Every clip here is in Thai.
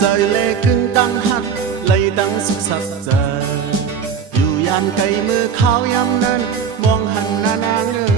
ใจเล่กึ่งดังหั在勒根当哈，勒งสุขสักใจอยู่ยานไกลมือขาวยำมนั้น มองหันน้านางเอ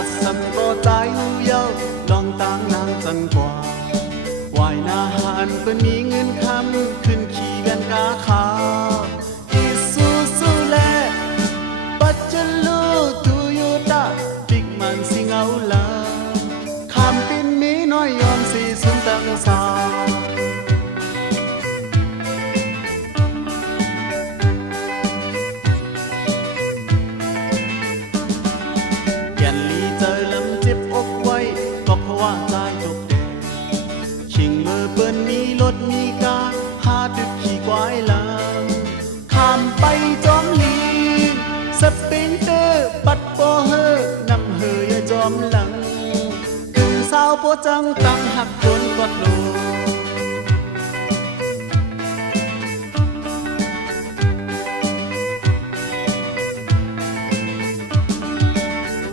อำลัด สาวจังตั้งหักคนกดลู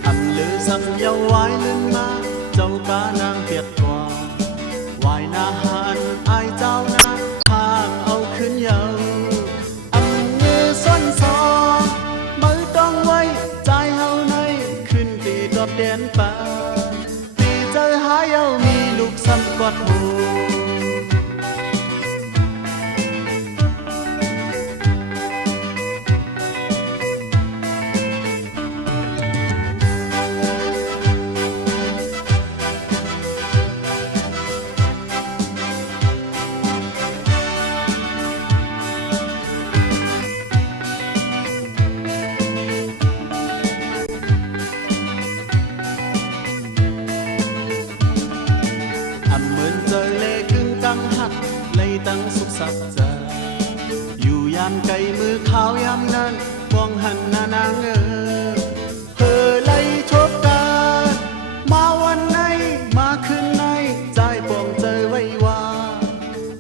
อำลือสังเยาไว้ลืมมา เจ้ากานางเปียกกว่าไว้หนาหา งสุขสักเจอยู่ยามไกลมือขาว ยามนั้นมองหันหน้านางเออเพอไล่ชบกันมาวันไหน มาคืนไหนใจปองเจอไว้ว่า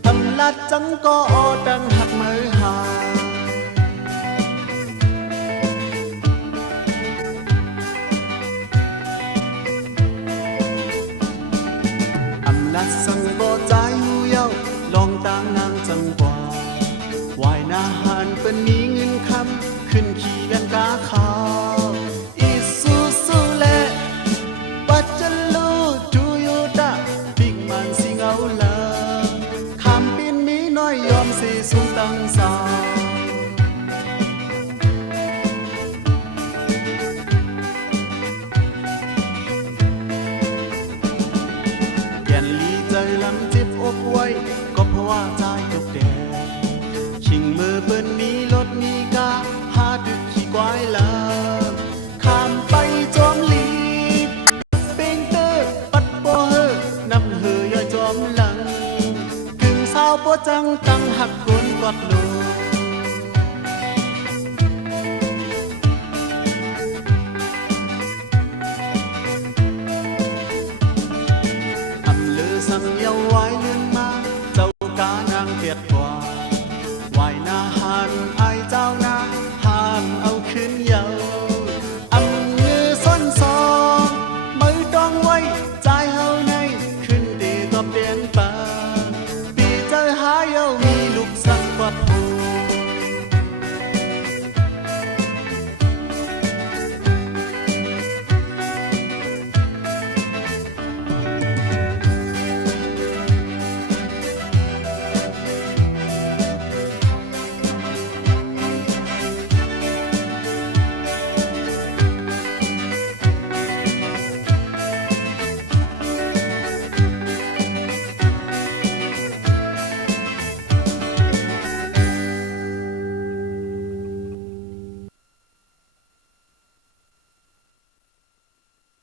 อำลัดจังก็ออดังหักมือหาอำนาจสั ป็นมีเงินคำขึ้นขี่กันกาขาวอีซูซูแลปัจจลูจูโยดาปิกมันสิเงาลาคำปินมีน้อยยอมสีสูงตั้งสาวแก่นลีใจลำเจ็บอกไว้ ก็เพราะว่าใจจบแดงชิงมือเปิ้น มลังกึ่งสาวโปจังตั้งหักกนกอดโล